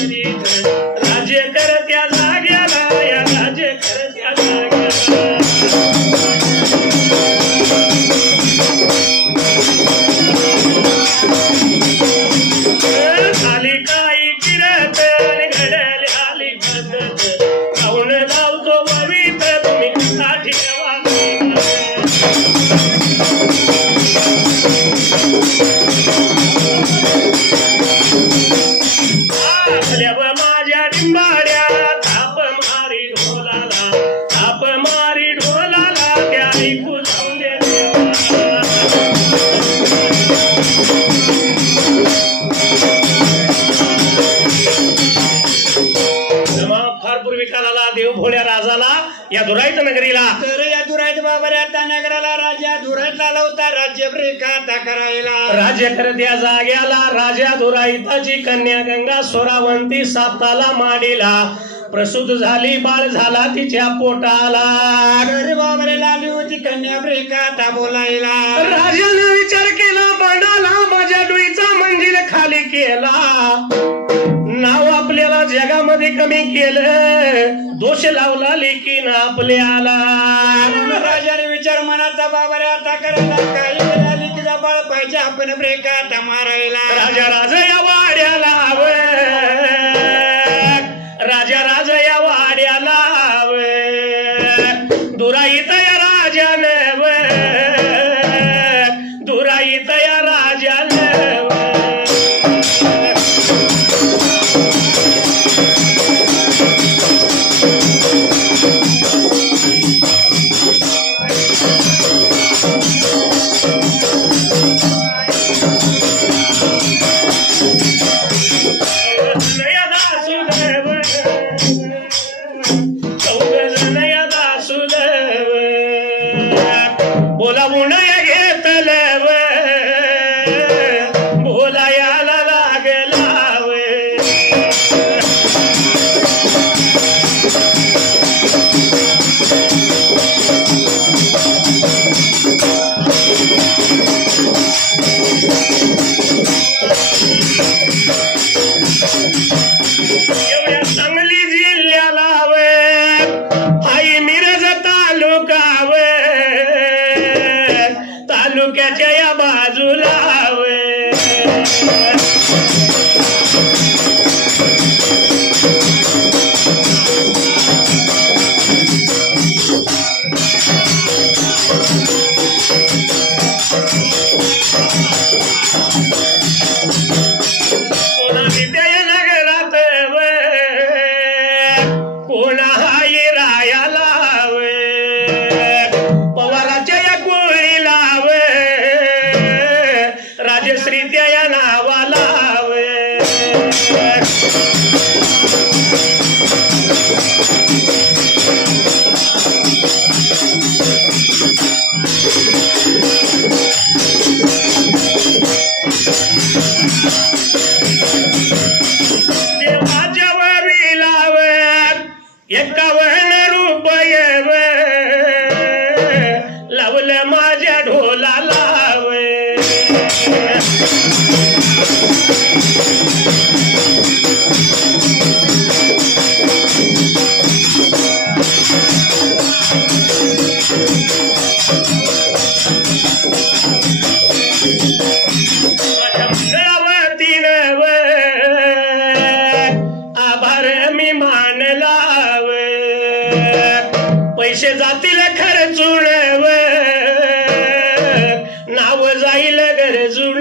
करीत राज्य करत्या जाग्याला या राज्य करत्या जाग्याला झाली काही किरत घडली आली पद्धत खाऊन लावतो भवित तुम्ही कथा ठेवा माझ्या डिंबाड्या थाप मारी ढोलाला त्या ऐकू जाऊ दे फार पूर्वी काळाला देव भोळ्या राजाला या दुराईत नगरीला तर या दुराईत बाबऱ्या त्या नगराला राजा दुराईतला लावता राज्य ब्रेकाता करायला राज्य करत या जाग्याला राजा दुराईताची कन्या गंगा स्वरावंती साताला माडीला प्रसूत झाली बाळ झाला तिच्या पोटाला अरे बाबऱ्याला आली होती कन्या ब्रेकाता बोलायला राजाने विचार केला बाणाला माझ्या डोईचा मंजिल खाली केला नाव आपल्याला जगामध्ये कमी केलं दोष लावला लेकीन आपल्याला राजाने विचार मनाचा बाबऱ्या आता करायला काही लेकीचा बाळ पाहिजे आपण ब्रेकाता मारायला राजा या वाड्याला राजा या वाड्याला दुराईत या राजानं दुराईत या राजानं बोलावून घेतलं बोलायला लागला एवढ्या सांगली जिल्ह्याला हाई मिरज तालुक्याच्या या बाजूला कोणा विद्यानगरात कोणा हाई रायाला पवाराच्या या कोळीला राजश्री त्या या नावाला देवाच्या वरीला 51 रुपये लावलं माझ्या ढोलाला आभार मी मानला पैसे जातील खर्चून नाव जाईल गरजून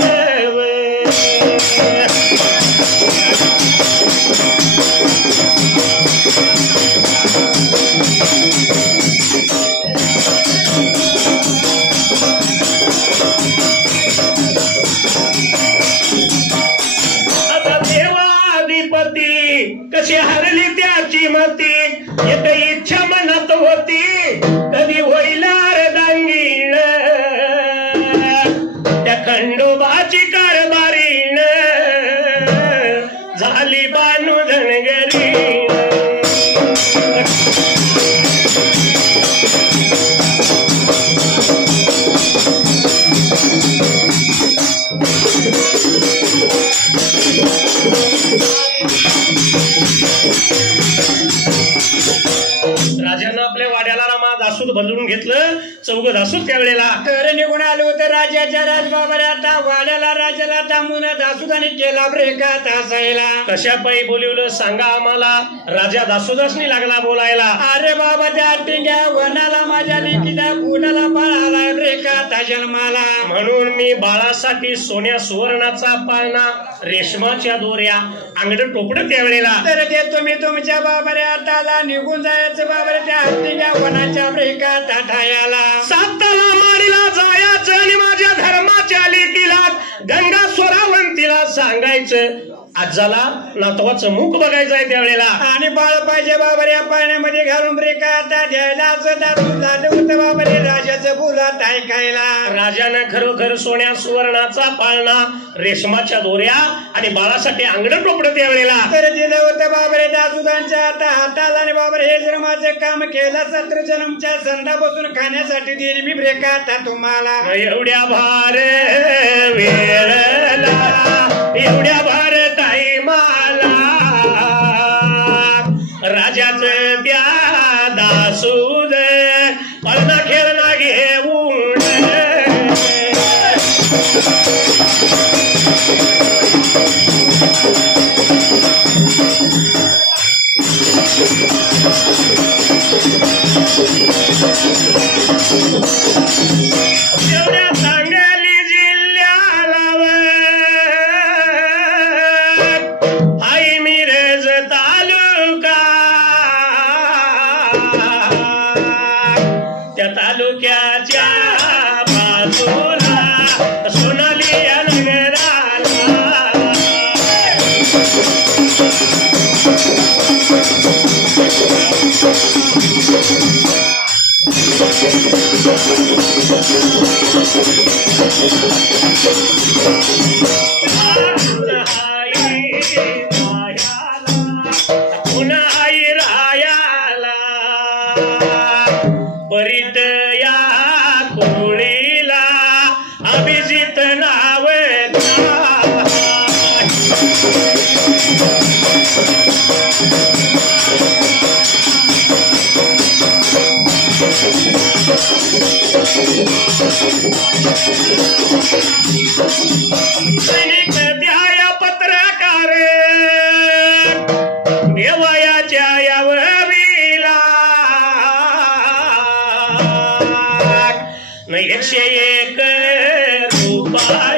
कशी हरली त्याची मती एक इच्छा मनात होती कधी होईल अर्धांगीण त्या खंडोबाची कारभारीण झाली बानू धनगरी राजानं आपल्या वाड्याला रामा दासूद बदलून घेतलं. चौघ दासूद त्यावेळेला तर निघून आलो होतं राजाच्या राजबाबाने आता वाड्याला राजाला थांबून दासुदाने केला ब्रेका तासायला. कशा पायी बोलवलं सांगा आम्हाला. राजा दासोदासनी लागला बोलायला. अरे बाबा त्या टिंग्या वनाला माझ्या लेकीला पुण्याला बाळाला ब्रेका ता जन्माला. म्हणून मी बाळासाठी सोन्या सुवर्णाचा पाळणा रेशमाच्या दोऱ्या अंगड टोपड त्यावेळेला. तर ते तुम्ही तुमच्या बाबारे आताला निघून जायचं बाबारे त्या टिंग्या वनाच्या ब्रेका ताठायाला. साताला माडीला जायचं आणि माझ्या धर्माच्या लेकीला गंगा स्वरावंतीला सांगायचं आजाला नातवाचं मुख बघायचंय त्यावेळेला. आणि बाळ पाहिजे बाबरे या पाण्यामध्ये घालून ब्रेका आता द्यायला असं दारू झालं होतं बाबरे राजाचं बोलात ऐकायला. राजानं खरोखर सोन्या सुवर्णाचा पाळणा रेशमाच्या दोऱ्या आणि बाळासाठी अंगड टोपड त्यावेळेला. तर दिलं होतं बाबरे दासुदांच्या आता हाताला आणि बाबरे हे जर माझं काम केलं सत्र जन्मच्या संधा बसून खाण्यासाठी देईन मी ब्रेका आता तुम्हाला. एवढ्या भार वेळला एवढ्या भार टाईमाला राजाच त्या दासूद पळना खेळना घेऊन एवढ्या सांगली जिल्ह्याला आई मिरज तालुका त्या तालुक्याच्या बाजूला सोनाली या नगराला. पुन्हा आई रायाला परीत या कोळीला अभिजित नाव सैनिक द्याया पत्रकार देवयाच्या यावरीला 101 रुपया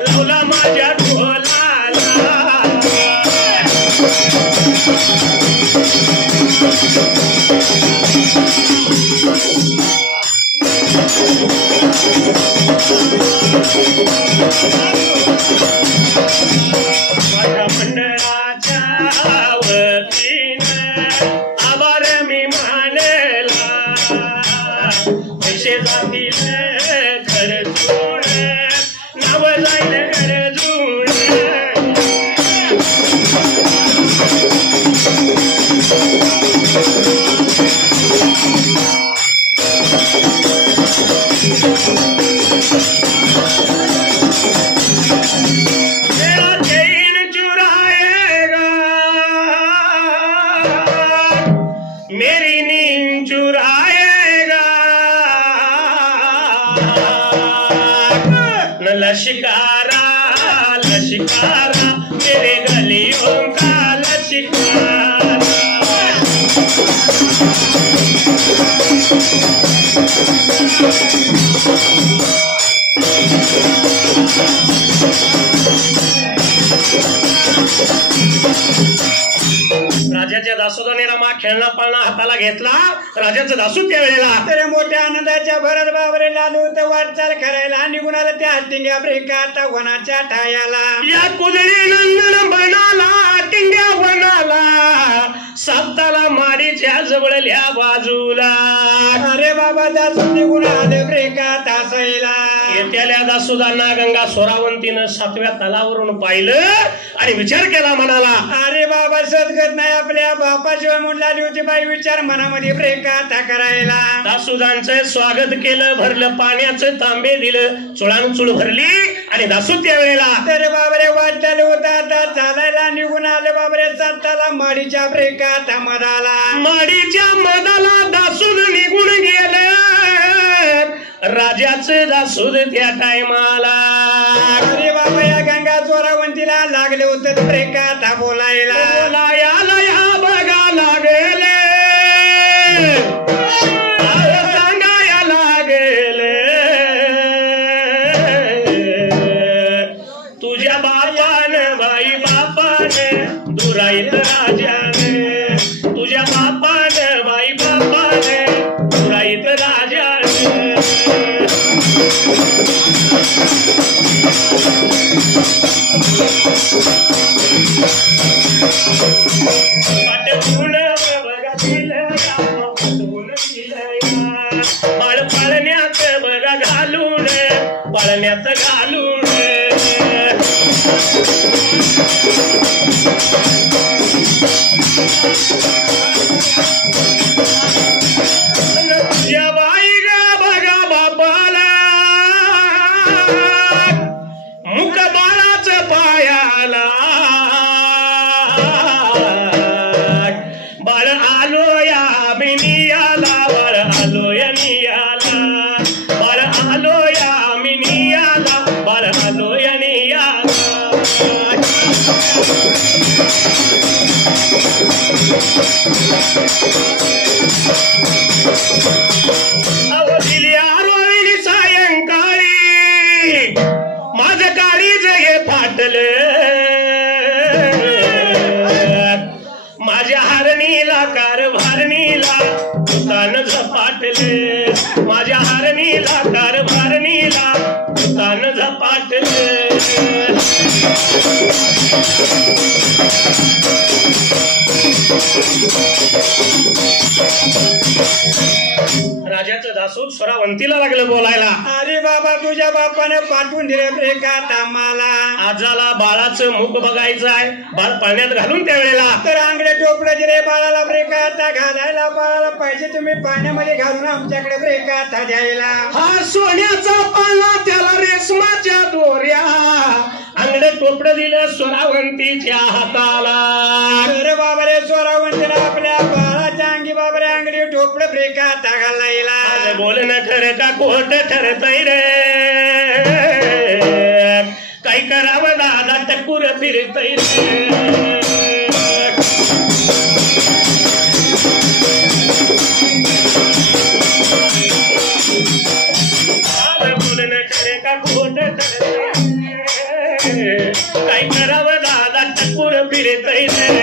लावला माझ्या ढोलाला. माझ्या मंडळाच्या वतीनं आभार मी मानला. पैसे जातील घर जोड नाव जाईल घर जोड. मेरा चैन चुराएगा मेरी नींद चुराएगा न लश्कारा लश्कारा मेरे गलियों का लश्कारा. राजाच्या दासोदाने रामा खेळणा पाळणा हाताला घेतला. राजाचं दासू त्यावेळेला तर मोठ्या आनंदाच्या भरत बाबरे लालू तर वाटचाल करायला निघून आलं त्या टिंग्या ब्रेका आता वनाच्या ठायाला. या कुदळी नंदन बनाला टिंग्या वनाला साताला माडीच्या जवळल्या बाजूला. अरे बाबा दासू निघून आले ब्रेका तासायला. येत्याल्या दासोदांना गंगा स्वरावंतीनं 7व्या तलावरून पाहिलं आणि विचार केला म्हणाला अरे बाबा सदगत नाही आपल्या बापाशिवाय म्हणलाली होती बाई विचार मनामध्ये ब्रेक आता करायला दासुदांचं स्वागत केलं भरलं पाण्याचं तांबे दिलं चुळान चुळ भरली आणि दासू त्यावेळेला तर बाबरे वाटलं होता आता चालायला निघून आले बाबरे साताला माडीच्या ब्रेकात मदाला माडीच्या मदाला दासूद निघून गेलं राजाचं दासूद त्या टायमाला अरे बाबा या गंगा चोरावंतीला लागले होते ब्रेकात बोलायला बोलायला बघा लागले सांगाया लागले तुझ्या बापाने बाई बापाने दुराईत राजाने तुझ्या बापाने बाई बापाने दुराईत राजाने बाळ पाळण्यात बघा घालून पाळण्यात घालून तुझ्या बाई ग बघा बापाला मुख बाळाच पायाला बाळ आलो या मिनियाला बाळ आलो या नियाला बाळ आलो या मिनियाला बाळ आलो या नियाला दिली आरोळी सायंकाळी माझं काळीज हे फाटलं माझ्या हरणीला कारभारणीला भूतान झपाटले माझ्या हरणीला कारभारणीला भूतान झपाटले राजाचं दासूद स्वरावंतीला लागलं बोलायला अरे बाबा तुझ्या बापाने पाठवून दिले ब्रेकात आम्हाला आजाला बाळाचं मुख बघायचं आहे बाळ पाण्यात घालून त्यावेळेला तर आंगडे टोपडे दिले बाळाला ब्रेकात घालायला बाळाला पाहिजे तुम्ही पाण्यामध्ये घालून आमच्याकडे ब्रेकात द्यायला हा सोन्याचा पाला त्याला रेशमाच्या दोऱ्या आंगडे टोपडं दिलं स्वरावंतीच्या हाताला तर बाबारे स्वरावंतीला आपल्या बाळाच्या अंगी बाबारे आंगडी टोपडे ब्रेकात घालायला बोलणं खरं का खोट ठरतय रे काही करावं दादा टक्कुर फिरतय रे बोलणं खरं का खोट ठरतय काही करावं दादा टक्कुर फिरतय रे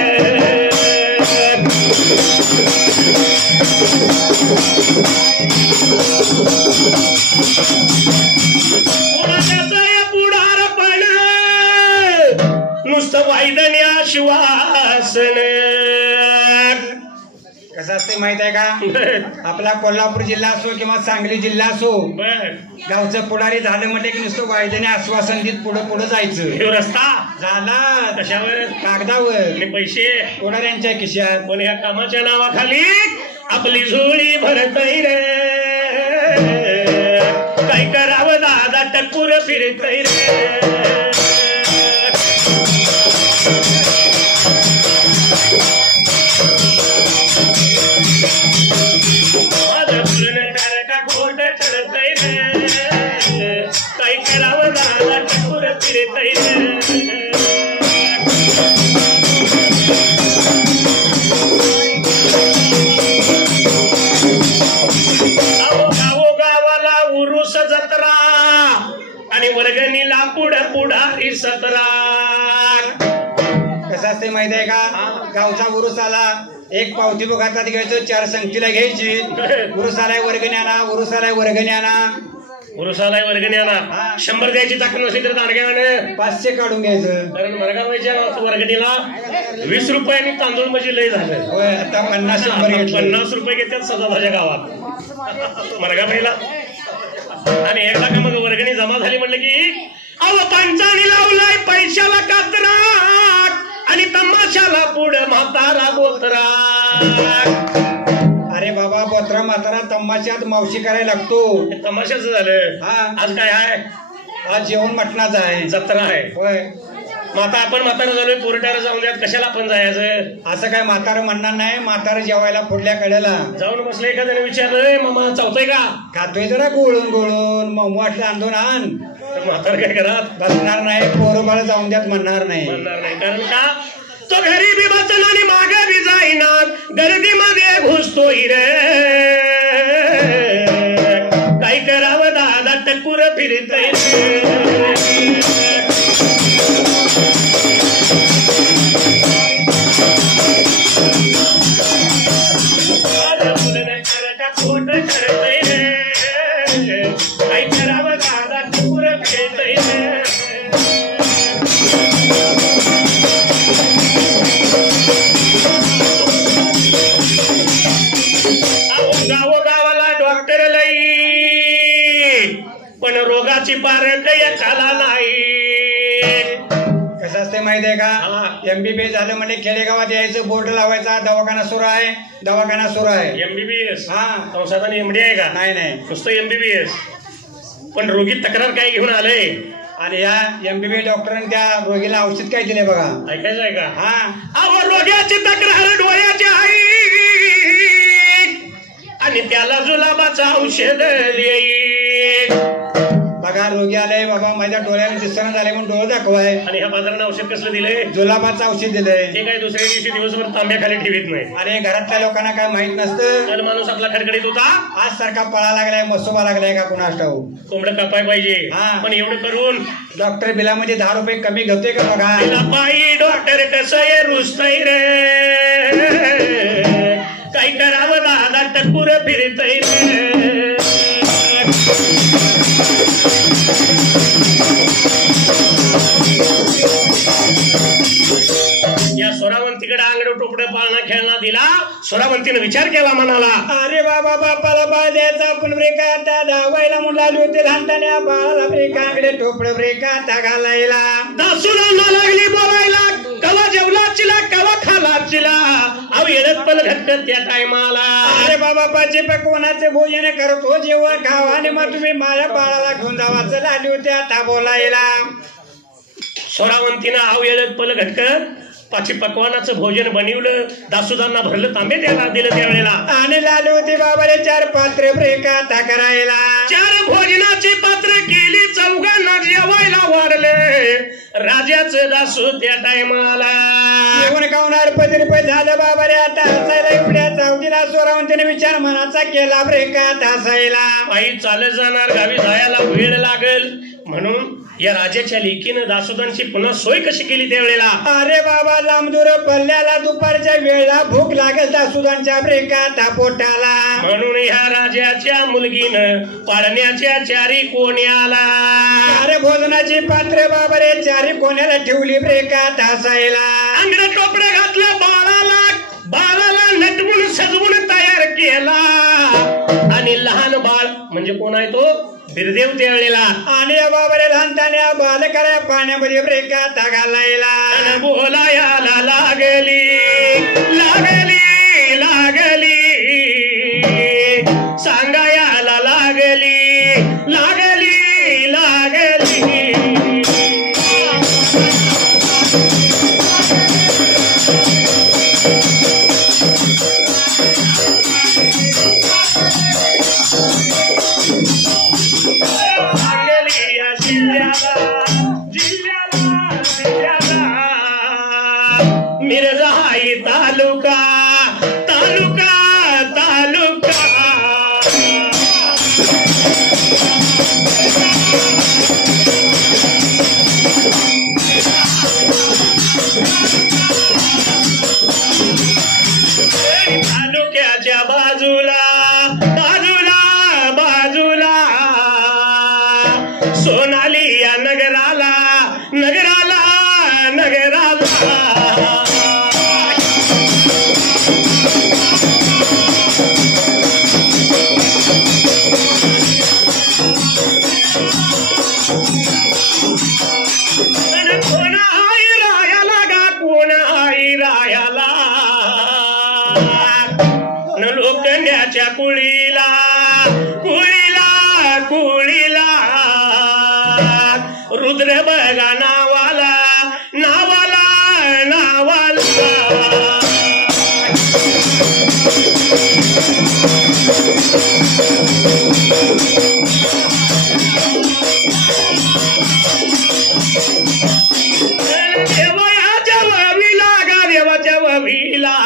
पुढारपण नुसतं वायदन्या श्वासन कसं असते माहित आहे का आपला कोल्हापूर जिल्हा असो किंवा सांगली जिल्हा असो गावचं पुढारी झालं म्हटलं की नुसतं वायद्याने आश्वासन देत पुढं पुढं जायचं रस्ता झाला कशावर कागदावर पैसे पुढाऱ्यांच्या खिशात पण या कामाच्या नावाखाली आपली झोळी भरतय रे काय करावं दादा टक्कुर फिरतय रे माझं पूर्ण का खोट ठरतय रे काय करावं दादा टक्कुर फिरतय रे जत्रा आणि वर्गणीला पुढारी सतरा कसं असते माहित आहे का गावचा उरुस आला एक पावती बुक हातात घ्यायचं 4 संगतीला घ्यायची उरुस आलाय वर्गणी आणा उरुस आलाय वर्गणी आणा उरुसाला वर्गणी आणा 100 द्यायची ताकद नसली तर दांडग्याने 500 काढून घ्यायचं कारण मरगावायच्या वर्गणीला 20 रुपयांनी तांदूळ म्हणजे लय झालं होय आता 50 रुपये घेतात सदाभाच्या गावात मरगाबाईला आणि एकदा का मग वर्गणी जमा झाली म्हणलं की अहो पंचाणी लावलाय पैशाला कात्राट आणि तमाशाला पुढे म्हातारा बोत्रा. अरे बाबा बोत्रा म्हातारा तमाशात मावशी करायला लागतो. तमाशाचं झालं. हा आज काय आहे? आज जेवण मटणाचं आहे. जत्रा आहे. होय. मग आता आपण म्हातारा झालोय पोरट्याला जाऊन द्यात कशाला आपण जायचं? असं काय म्हातारं म्हणणार नाही. म्हातारं जेवायला पुढल्या कडेला जाऊन बसले एखाद्याने विचारलं मामा चावतंय का? खातोय जरा गोळून गोळून मग वाटलं आणून आण. तर म्हातार काय करत बसणार नाही. पोरं बाळ जाऊन द्यात म्हणणार नाही. म्हणणार नाही. कारण का तो घरी बी बसन आणि मागे बी जाईना गर्दीमध्ये घुसतोय रे. काय करावं दादा टक्कुर फिरतय खोट करतय रे. काय करावं दादा टक्कुर फिरतय गावोगावाला डॉक्टर लई पण रोगाची पारख याला नाही. कसं असते माहिती आहे का? MBBS झालं म्हणजे खेडेगावात यायचं बोर्ड लावायचा दवाखाना सुरू आहे. दवाखाना सुरू आहे. MBBS हा संसाधन MD आहे का? नाही नाही नुसतं MBBS. पण रोगी तक्रार काय घेऊन आले आणि या MBBS डॉक्टरांनी त्या रोगीला औषध काय दिले बघा. ऐकायचं आहे का? हा अहो रोग्याची तक्रार डोळ्याची आहे आणि त्याला जुलाबाचं औषध देईल. बघा रोगी आले बाबा माझ्या डोळ्याला दिसणं झाले म्हणून डोळे दाखवाय. आणि ह्या बाजारानं औषध कसलं दिलंय? जुलाबाचं औषध दिलंय. ते काय दुसऱ्या दिवशी दिवसभर तांब्याखाली ठेवीत नाही. आणि घरातल्या लोकांना काय माहित नसतं. तर माणूस आपला खडखडीत होता. आज सारखा पळा लागलाय मसोबा लागलाय का कुणास ठाऊक. कोंबडं कापाय पाहिजे. पण एवढं करून डॉक्टर बिलामध्ये 10 रुपये कमी घेतोय का बघा. बाई डॉक्टर कसं आहे रुसतय रे. काय करावं दादा टक्कुर फिरतय रे. या सोरावंतीकडे आंगड टोपडे पाळणा खेळणा दिला. सोरावंतीने विचार केला मनाला, अरे बाबा बापाला बाळ द्यायचा आपण ब्रेका आता धावायला म्हणून लागली होती लहानताना बाळाला ब्रेकाकडे टोपड ब्रेका आता घालायला. दासूला लागली बोलायला कवा जेवलाचिला कवा खालाचिला. अहो येडत पण घटकत त्या टायमाला. अरे बाबा पाचे पकवानाचे भोजन करतो जेवण खावा आणि मग तुम्ही माझ्या बाळाला घेऊन जावाचं लागली होती आता बोलायला. सोरावंतीनं आव येडत पल घटकत पाची पकवानाचं भोजन बनवलं. दासुदांना भरलं तांबे त्याला दिलं त्यावेळेला. आणि लाली होती बाबाने 4 पात्र ब्रेका आता करायला. 4 भोजनाची पात्र केली. चौघांना जेवायला वाढले. राजाचं दासू त्या टायमाला जेवण खावणार पदरीपय झालं बाबारे आता हसायला. एवढ्या चावडीला सोरावंतीने विचार मनाचा केला ब्रेका हसायला. पायी चालत जाणार गावी जायला वेळ लागेल म्हणून या राजाच्या लेकीनं दासोदांची पुन्हा सोय कशी केली त्यावेळेला. अरे बाबा लांबदूर पल्ल्याला दुपारच्या वेळेला भूक लागेल दासुदांच्या ब्रेका पोटाला. म्हणून ह्या राजाच्या मुलगीनं पाळण्याच्या 4 कोण्याला. अरे भोजनाची पात्र बाबारे 4 कोण्याला ठेवली ब्रेका हसायला. अंगड टोपडं घातलं बाळाला. बाळाला नटवून सजवून तयार केला. आणि लहान बाळ म्हणजे कोण आहे तो? बिरदेव त्यावेळेला. आणि बाबारे लहानताना बालकाला पाण्यामध्ये ब्रेका घालायला. बोलायला लागली लागली लागली. सांगायला लागली लागली लागली. मिरजाई तालुका तालुका तालुका. मेंढ्याच्या कुळीला कुळीला कुळीला रुद्र बघा नावाला नावाला नावाला देवाच्या ववीला गा देवाच्या ववीला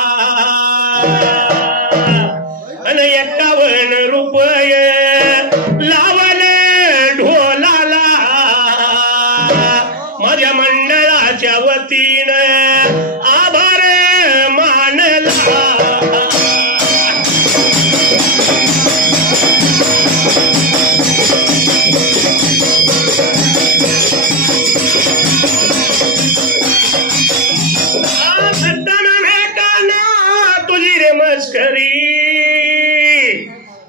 आणि 51 रुपये लावले ढोलाला माझ्या मंडळाच्या वतीनं आभार मानला तुझी रे मस्करी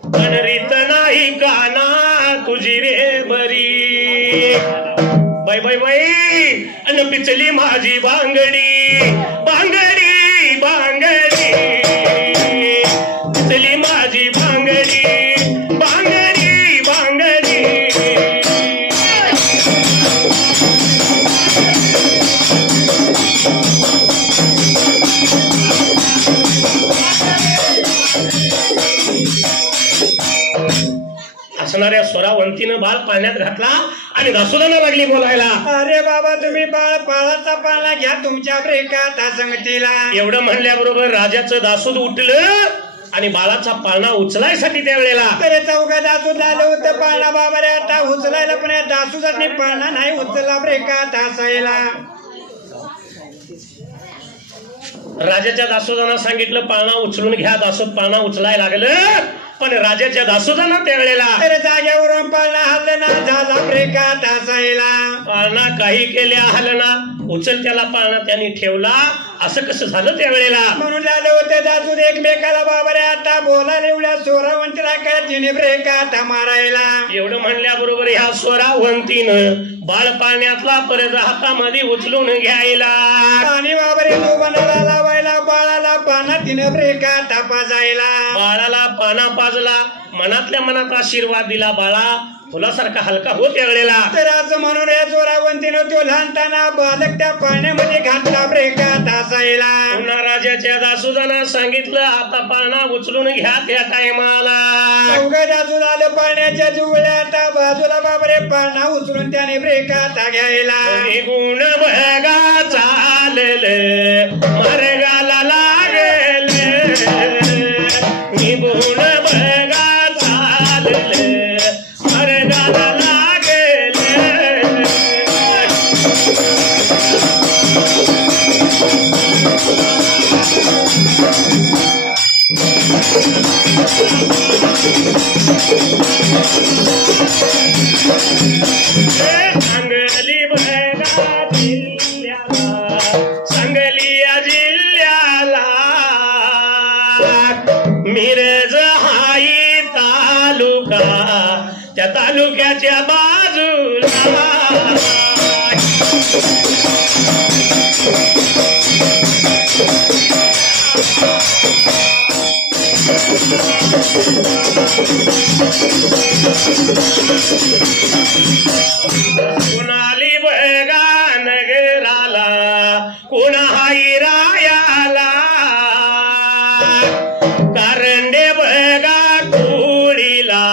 पण रीत नाही काना तुझी रे बरी बाई बाई बाई अन पिचली माझी बांगडी बांगडी बांगडी पिचली माझी बांगडी बांगडी बांगडी असणाऱ्या स्वरावंतीनं बाळ पाळण्यात घातला आणि दासोदांना लागली बोलायला. अरे बाबा तुम्ही बाळ पाळाचा पाळणा घ्या तुमच्या ब्रेकात संगतीला. एवढं म्हणल्याबरोबर राजाचं दासोद उठलं आणि बाळाचा पाळणा उचलायसाठी त्यावेळेला अरे चौघा दासूद आलं होतं पाळणा बाबा रे आता उचलायला पण दासूदाने पाळणा नाही उचलला ब्रेकात असायला. राजाच्या दासोदांना सांगितलं पाळणा उचलून घ्या. दासोद पाळणा उचलायला लागलं पण राजाच्या दासोदांना त्यावेळेला अरे जाग्यावरून पाळणा हल्लना झाला ब्रेकात असायला. पाळणा काही केल्या हलना उचल त्याला पाळणा त्यांनी ठेवला. असं कसं झालं त्यावेळेला म्हणून झालं होतं दासूद एकमेकाला बाबा रे आता बोलायला एवढ्या स्वरावंतीला काय तिने ब्रेकात मारायला. एवढं म्हणल्याबरोबर ह्या स्वरावंतीनं बाळ पाळण्यातला परत हातामध्ये उचलून घ्यायला आणि बाबा रे जोबानाला लावायला बाळाला पाना तिनं ब्रेकात पाजायला. बाळाला पाना पाजला मनातल्या मनात आशीर्वाद दिला. बाळा फुलासारखा हलका हो त्यावेळेला. तर असं म्हणून या जोरावंतीनं तो लहानताना बालक त्या पाण्यामध्ये घातला ब्रेकात असायला. पुन्हा राजाच्या दासोदांना सांगितलं आता पाळणा उचलून घ्या त्या टायमाला. चौघं दासूद आलं पाण्याच्या जुळल्या आता बाजूला बाबरे पाळणा उचलून त्याने ब्रेकात घ्यायला. गुण बघा चाललं मार्गाला लागलं गुण बघा चाललं मार्गाला लागलं. सांगली बघा जिल्ह्याला सांगली जिल्ह्याला मिरज हाई तालुका त्या तालुक्याच्या बाजूला कुणाली बघा नगराला कुणा हाई रायाला कारंडे बघा कुळीला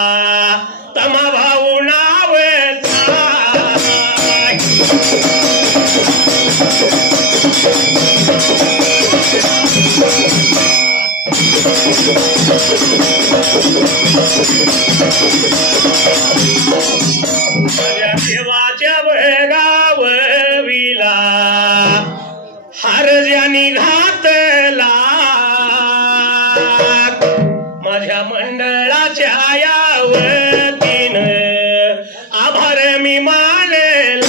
तमा भाऊ नावचा. देवाच्या बघावविला हरज्यानी घातला माझ्या मंडळाच्या यावतीनं आभार मी मानला.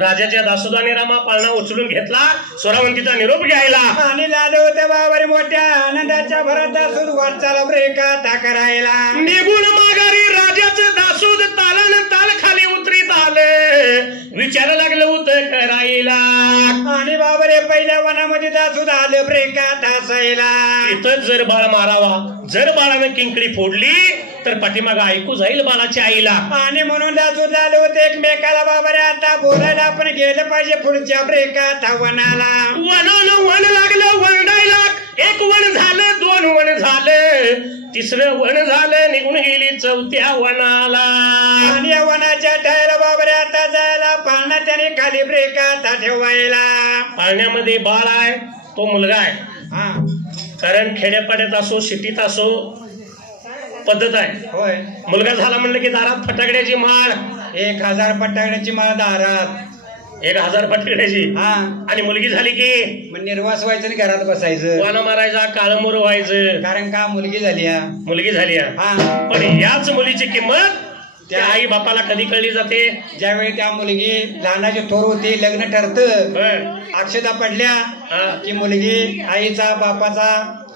राजाच्या दासोदाने रामा पाळणा उचलून घेतला स्वरावंतीचा निरोप घ्यायला आणि लाद होत्या बाबारे मोठ्या आनंदाच्या वनाच्या भरात दासूद वाटचाल ब्रेक आता करायला निघून माघारी राजाचं दासूद तालान ताल खाली उतरीत आलं विचार लागलं उतर करायला आणि बाबरे पहिल्या वनामध्ये दासूद आलं ब्रेक तासायला इथं जर बाळ मारावा जर बाळानं किंकडी फोडली तर पाठीमाग ऐकू जाईल बाळाच्या आईला आणि म्हणून दासूद आले होते एकमेकाला बाबरे आता बोलायला आपण गेलं पाहिजे पुढच्या ब्रेकात वनाला वनानं वन लागलं वरडायला एक वन झालं दोन वन झालं तिसरं वन झालं निघून गेली चौथ्या वनाला आणि या वनाच्या टायला बाबरे आता जायला पाळणा त्याने खाली ब्रेकात ठेवायला पाळण्यामध्ये बाळ आहे तो मुलगा आहे हा कारण खेड्यापाड्यात असो सिटीत असो पद्धत आहे होय मुलगा झाला म्हणलं की दारात फटाकड्याची माळ 1000 फटाकड्याची माळ दारात 1000 फटाकड्याची हा आणि मुलगी झाली की मग निर्वास व्हायचं आणि घरात बसायचं वाना मारायचा काळमोर व्हायचं कारण का मुलगी झाली मुलगी झाली हा पण याच मुलीची किंमत त्या आई बापाला कधी कळली जाते ज्यावेळी त्या मुलगी लहानाची थोर होती लग्न ठरतं अक्षता पडल्या की मुलगी आईचा बापाचा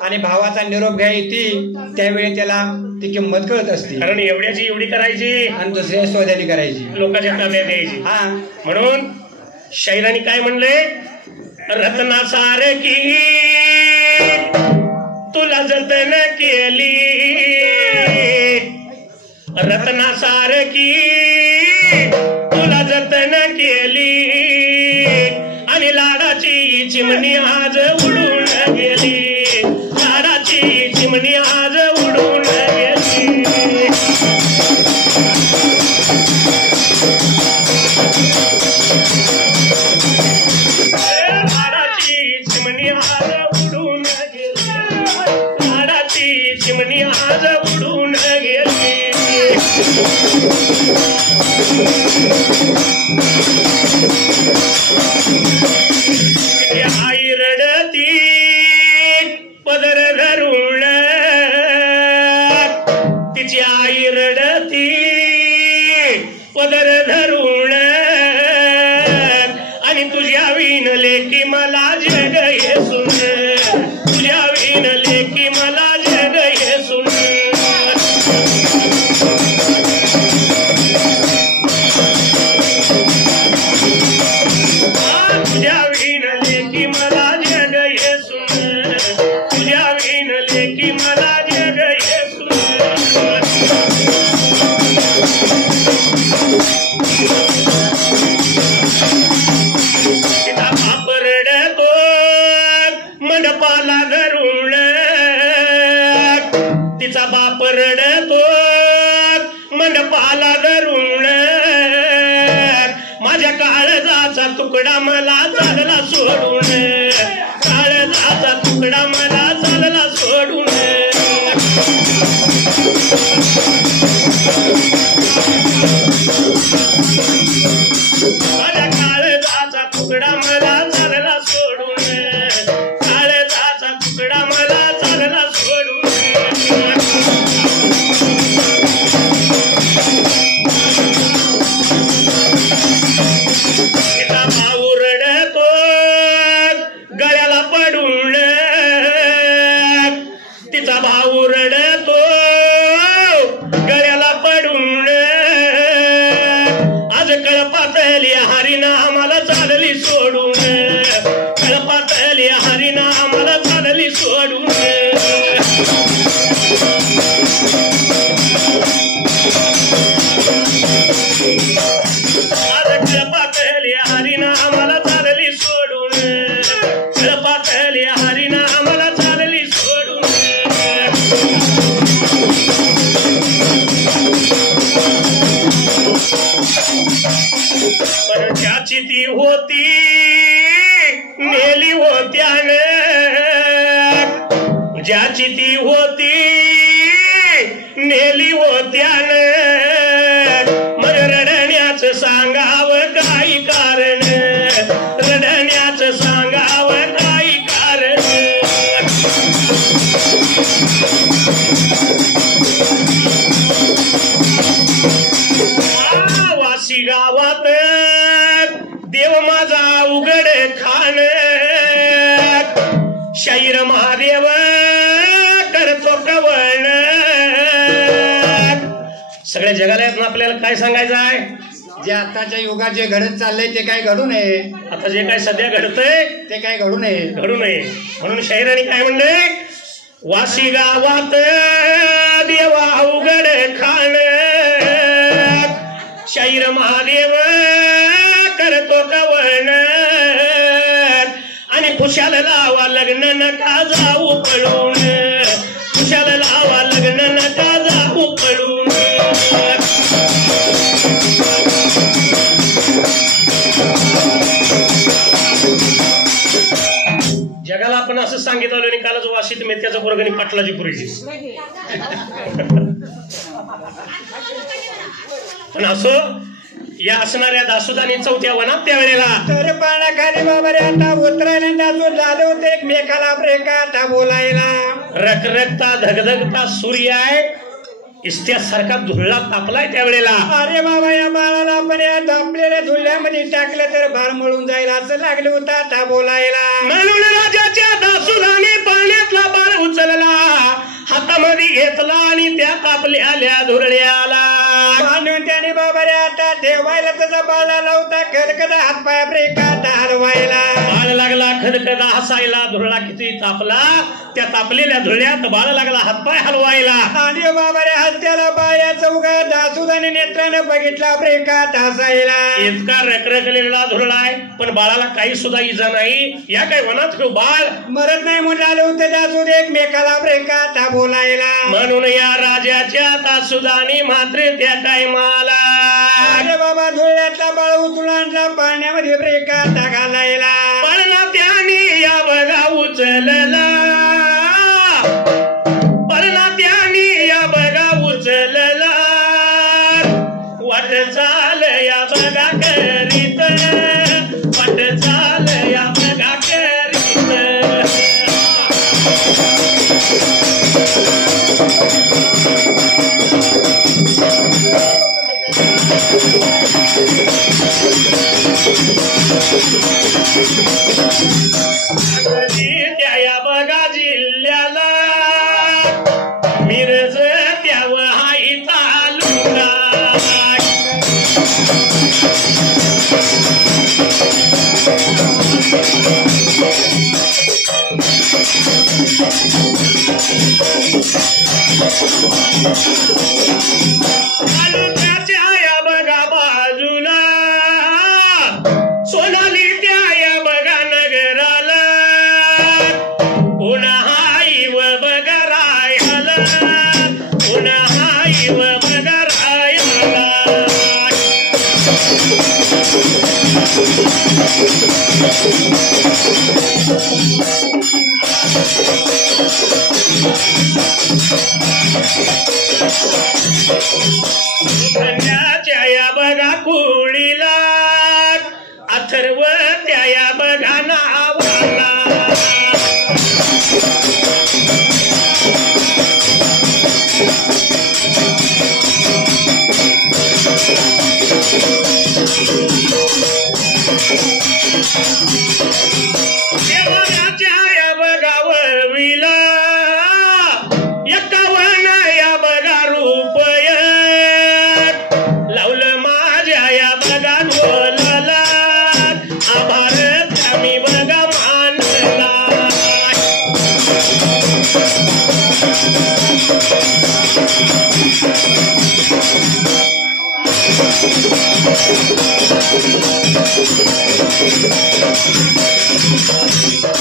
आणि भावाचा निरोप घ्या येते त्यावेळी त्याला ती किंमत कळत असते कारण एवढ्याची एवढी करायची आणि दुसऱ्या सोद्याने करायची लोकांच्या ताब्यात द्यायची हा म्हणून शाहिरांनी काय म्हणले रत्नासारखी तुला जतन केली रत्नासारखी तुला जतन केली आणि लाडाची चिमणी आज उडून गेली लाडाची चिमणी आज उडून गेली लाडाची चिमणी आज उडून गेली लाडाची चिमणी आज उडून गेली आई रडती पदर धरून तिची आई रडती पदर धरून आणि तुझ्या विण लेकी मला जग हे सुन तुझ्या विण लेकी मला जग हे सुन तुझ्या विण लेकी मला जग हे सुन तुझ्या विण लेकी मला जग हे सुन तिचा बाप रडतो मंडपाला धरून तिचा बाप रडतो मंडपाला धरून माझ्या काळजाचा तुकडा मला चालला सोडून काळजाचा तुकडा मला चालला सोडून माझ्या काळजाचा तुकडा मला चालला सोडून काळजाचा तुकडा मला चालला सोडून तिचा भाऊ रडतो गळ्याला पडून तिचा भाऊ रडतो गळ्याला पडून आज कळपातली हरिना आम्हाला चालली सोडून कळपातली हरिना आम्हाला चालली सोडून आज कळपातली हरिना आम्हाला चालली सोडून कळपातली हरिना आम्हाला चालली सोडून पण ज्याची ती होती नेली होत्याने ज्याची ती होती नेली होत्याने मग रडण्याचं सांगावं काही कारण रडण्याचं सांगावं काही कारण वाशी गावात देव माझा उघड खान शाहीर महादेव जगाला आपल्याला काय सांगायचं आहे? जे आताच्या युगात जे घडत चाललंय ते काय घडू नये. आता जे काय सध्या घडतंय ते काय घडू नये. म्हणून शाहिराने काय म्हणले? वाशी गावात देवा अवघड खाण, शाहीर महादेव करतो कवण, आणि खुशाल लावा लग्न नका जाऊ पळून, खुशाल लावा लग्न नका जाऊ पळून. जगाला आपण असं सांगितलं आणि कालच वाशीत मेथ्याचं पोरग आणि पाटलाची पुरीची. पण असं या असणाऱ्या दासोदानी चौथ्या वनात त्यावेळेला तर पाण्याखाली बाबा रे आता उतरायला दासोद झाले होते एकमेकाला ब्रेका आता बोलायला. रखरखता धगधगता सूर्य आहे, इस्त्यासारखा धुळला तापलाय त्यावेळेला. अरे बाबा या बाळाला आपण या तापलेल्या धुळ्यामध्ये टाकलं तर भार मळून जाईल असं लागलं होतं आता बोलायला. म्हणून राजाच्या दासोदाने पाण्यातला बाळ उचलला, हातामध्ये घेतला आणि त्या तापलेल्या धुरळ्याला म्हणून त्याने बाबा रे आता ठेवायला त्याचा बाळा लावता खदखदा हातपाय ब्रेका हलवायला. बाळ लागला खदखदा हसायला, धुरळा किती तापला, त्या तापलेल्या धुळ्यात बाळ लागला हातपाय हलवायला. आणि बाबा रे हसत्याला बाया चौघा दासोदाने नेत्रानं बघितला ब्रेकात हसायला. इतका रखरखलेला धुरळा आहे पण बाळाला काही सुद्धा इजा नाही. या काय वनात बाळ मरत नाही म्हणून आलं होतं दासोद एकमेकाला ब्रेकात बोलायला. म्हणून या राजाच्या दासोदाने मात्र त्या टायमाला अरे बाबा धुळ्यातला बाळ उचलून आणला पाण्यामध्ये ब्रेकात घालायला. पळना त्याने या बघा उचलला, पळना त्याने या बघा उचलला, वाट चाल या बघा करीत, वाट चाल या बघा करीत. त्या बघा जिल्ह्याला मिरज त्याव हाई तालुका, तालुक्याच्या या बघा बाजूला सोनाली त्या या बघा नगराला, पुन्हा हाई व बघा रायला, पुन्हा हाई व बघा रायला. धन्याच्या या बघा कुळीला, अथर्व त्या या बघा नावाला. देवाच्या या बघा वळवीला, 51 या बघा रुपय, लावलं माझ्या या बघा ढोलाला, आभार आम्ही बघा मानला.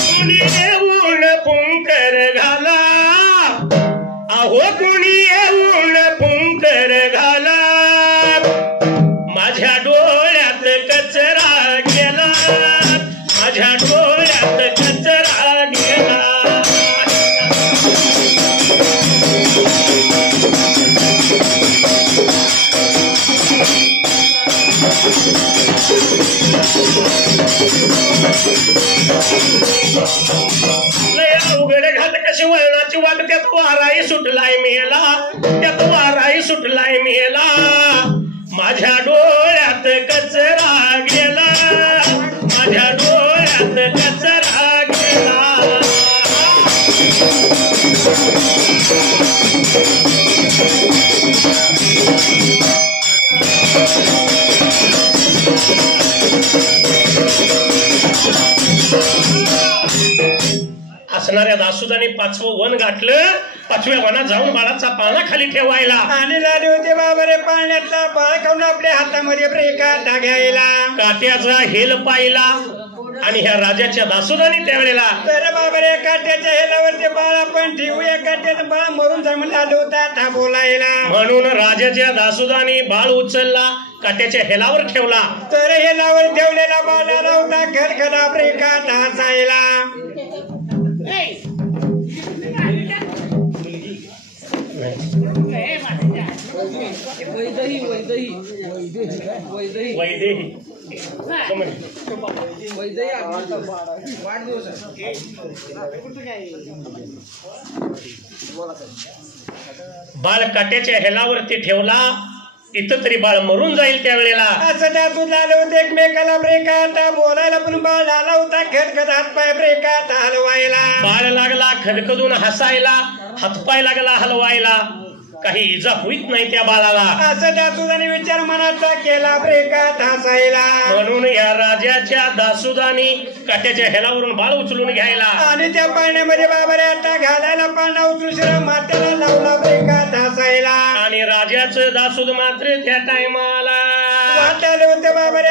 कुणी येऊन फुंकर घाला, अहो कुणी येऊन फुंकर घाला, माझ्या डोळ्यात कचरा गेला, माझ्या डोळ्यात कचरा गेला. लय अवघड घात कशी वळणाची वाट, त्यात वाराही सुटलाय मेला, त्यात वाराही सुटलाय मेला, माझ्या डोळ्यात कचरा गेला, माझ्या डोळ्यात कचरा गेला. दासुदाने 5वं वन गाठलं. 5व्या वनात जाऊन बाळाचा पाळणा खाली ठेवायला आणि लाले होते बाबा रे पाळण्यातला बाळ खाऊन आपल्या हातामध्ये ब्रेका घ्यायला. काट्याचा हेल पाहिला आणि ह्या राजाच्या दासुदाने त्यावेळेला तर बाबा रे काट्याच्या हेलावरती बाळ आपण ठेवूया. काट्याचं बाळ मरून जमून आलो होता बोलायला. म्हणून राजाच्या दासुदाने बाळ उचलला, काट्याच्या हेलावर ठेवला. तर हेलावर ठेवलेला बाळाला होता खडखडा ब्रेका ढासायला. बाळ काट्याच्या हेलावरती ठेवला. इथं तरी बाळ मरून जाईल त्यावेळेला. असं दासू झालं होतं एकमेकाला ब्रेका बोलायला पण बाळ आला होता खडखड हातपाय ब्रेका हलवायला. बाळ लागला खदखदून हसायला, हातपाय लागला हलवायला. काही इजा होईत नाही त्या बाळाला. असं दासुदाने विचार मनाचा केला ब्रेका हसायला. म्हणून या राजाच्या दासुदानी काट्याच्या हेलावरून बाळ उचलून घ्यायला आणि त्या पाण्यामध्ये बाबा आता घालायला पाळणा उचलून शिरा मात्याला लावला ब्रेका हसायला. आणि राजाचं दासूद मात्र त्या टायमाला वाटायला होते बाबा